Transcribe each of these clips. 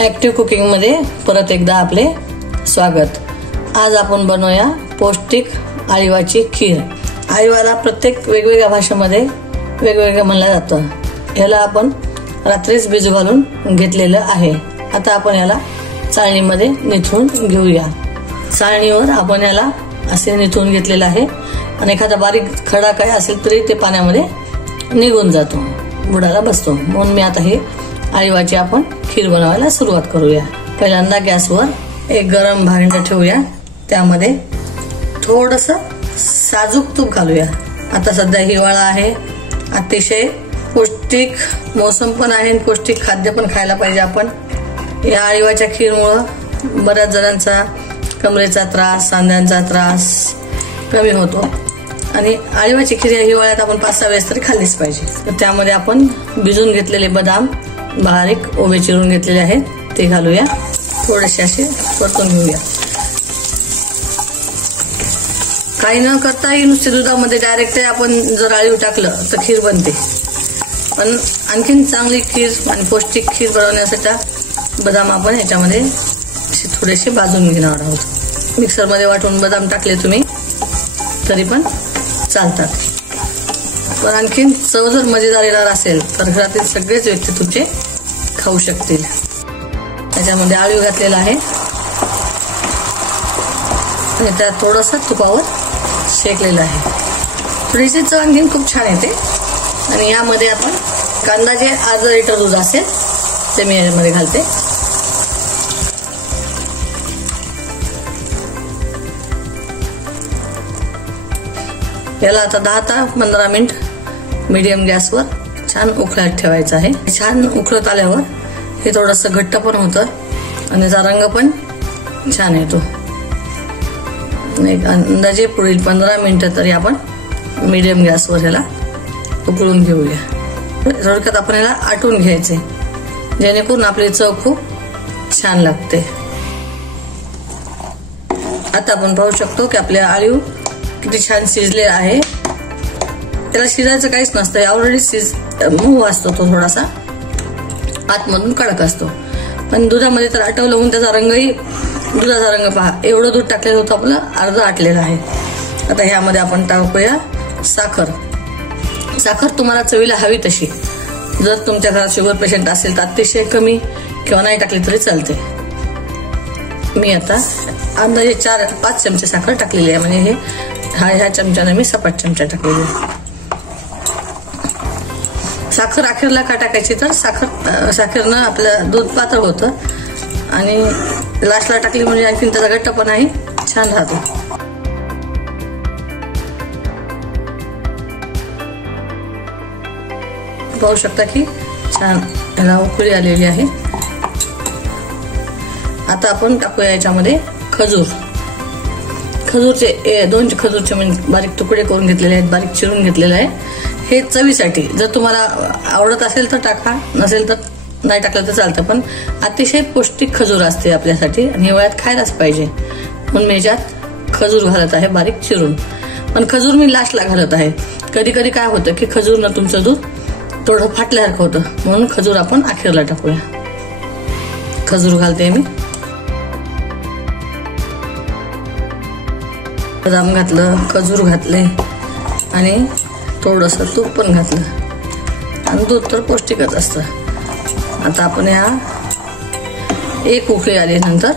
Active कुकिंगमध्ये परत एकदा आपले स्वागत। आज आपण बनवूया पौष्टिक आळीवाची खीर। आळीवाला प्रत्येक वेगवेगळ्या भाषेमध्ये वेगवेगळं म्हणलं जातं। याला आपण रात्रीच भिजू घालून घेतलेलं आहे। आता आपण याला चाळणीमध्ये निथळून घेऊया। चाळणीवर आपण याला असे निथळून घेतलेलं आहे आणि एखादा बारीक खडा काय असेल तरी ते पाण्यामध्ये निघून जातो, बुडाला बसतो। म्हणून मी आता हे आळीवाची आपण खीर बनवायला सुरुवात करूया। पहिल्यांदा गॅसवर एक गरम भांडं ठेवूया, त्यामध्ये थोडंसं साजूक तूप घालूया। आता सध्या हिवाळा आहे, अतिशय पौष्टिक मोसम पण आहे, पौष्टिक खाद्य पण खायला पाहिजे आपण। या आळीवाच्या खीरमुळे बऱ्याच जणांचा कमरेचा त्रास, सांध्यांचा त्रास कमी होतो आणि आळीवाची खीर या हिवाळ्यात आपण 5-6 वेळेस तरी खाल्लीच पाहिजे। तर त्यामध्ये आपण भिजून घेतलेले बदाम बारीक ओवे चिरून घेतलेले आहेत, ते घालूया। थोडेसे असे परतून घेऊया। काही न करताही नुसते दुधामध्ये डायरेक्ट आपण जर आळीव टाकलं तर खीर बनते। पण आणखीन चांगली खीर आणि पौष्टिक खीर बनवण्यासाठी बदाम आपण ह्याच्यामध्ये थोडेसे भाजून घेणार आहोत। मिक्सरमध्ये वाटून बदाम टाकले तुम्ही तरी पण चालतात, पण आणखीन चव जर मजेदार येणार असेल तर घरातील सगळेच व्यक्ती तुमचे खाऊ शकतील। त्याच्यामध्ये आळीव घातलेला आहे आणि त्यात थोडंसं तुपावर शेकलेलं आहे। थोडीशी चव आणखीन खूप छान येते। आणि यामध्ये आपण कांदा जे अर्धा लिटर दूध असेल ते मी यामध्ये घालते। याला आता 10 ते 15 मिनिट मीडियम गॅसवर छान उकळत ठेवायचं आहे। छान उकळत आल्यावर हे थोडंसं घट्ट पण होतं आणि त्याचा रंग पण छान येतो। एक अंदाजे पुढील 15 मिनिटं तरी आपण मीडियम गॅसवर ह्याला उकळून घेऊया। थोडक्यात आपण याला आटून घ्यायचे, जेणेकरून आपली चव खूप छान लागते। आता आपण पाहू शकतो की आपले आळीव किती छान शिजले आहे। त्याला शिजायचं काहीच नसतं, ऑलरेडी मऊ असतो तो, थोडासा आतमधून कडक असतो। पण दुधामध्ये तर आटवलं म्हणून त्याचा रंगही, दुधाचा रंग पहा, एवढं दूध टाकलेलं होतं आपलं अर्ध आटलेलं आहे। आता ह्यामध्ये आपण टाकूया साखर। साखर तुम्हाला चवीला हवी तशी, जर तुमच्या घरात शुगर पेशंट असेल तर अतिशय कमी किंवा नाही टाकली तरी चालते। मी आता अंदाजे 4-5 चमचे साखर टाकलेली आहे, म्हणजे ह्या चमच्याने मी सपाट चमचा टाकलेली आहे। साखर अखेरला का टाकायची तर साखरनं आपलं दूध पातळ होतं आणि लास्टला टाकली म्हणजे आणखी त्याचा घट्टपणाही छान राहतो। पाहू शकता की छान याला उकळी आलेली आहे। आता आपण टाकूया याच्यामध्ये खजूर। खजूरचे 2 खजूरचे बारीक तुकडे करून घेतलेले आहेत, बारीक चिरून घेतलेले आहे। हे चवीसाठी, जर तुम्हाला आवडत असेल तर टाका, नसेल तर नाही टाकलं तर चालतं, पण अतिशय पौष्टिक खजूर असते आपल्यासाठी आणि हिवाळ्यात खायलाच पाहिजे। म्हणून मी याच्यात खजूर घालत आहे बारीक चिरून, पण खजूर मी लास्टला घालत आहे। कधी कधी काय होतं की खजूरनं तुमचं दूध थोडं फाटल्यासारखं होतं, म्हणून खजूर आपण अखेरला टाकूया। खजूर घालते मी, बदाम घातलं, खजूर घातले आणि थोडंसं तूप पण घातलं, आणि दूध तर पौष्टिकच असतं। आता आपण एक उकळी आल्यानंतर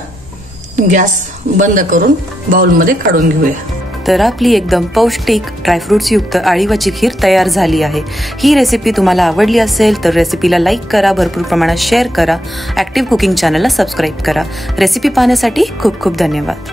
गॅस बंद करून बाउलमध्ये काढून घेऊया। तर आपली एकदम पौष्टिक ड्रायफ्रुट्स युक्त आळीवाची खीर तयार झाली आहे। ही रेसिपी तुम्हाला आवडली असेल तर रेसिपीला लाईक करा, भरपूर प्रमाणात शेअर करा, ॲक्टिव्ह कुकिंग चॅनलला सबस्क्राईब करा। रेसिपी पाहण्यासाठी खूप खूप धन्यवाद।